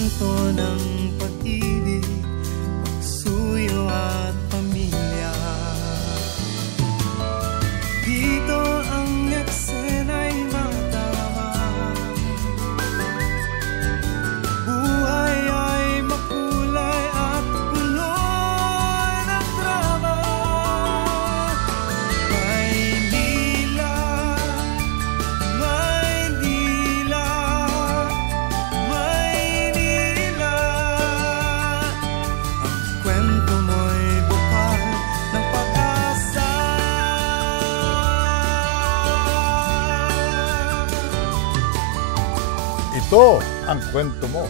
kwento ng pag-ibig, pagsuyo at pamilya. Dito ang eksena'y matama, buhay ay makulay at puno ng drama. Maynila, Maynila, Maynila, ang kwento mo'y bukal ng pag-asa. Ito ang kwento mo.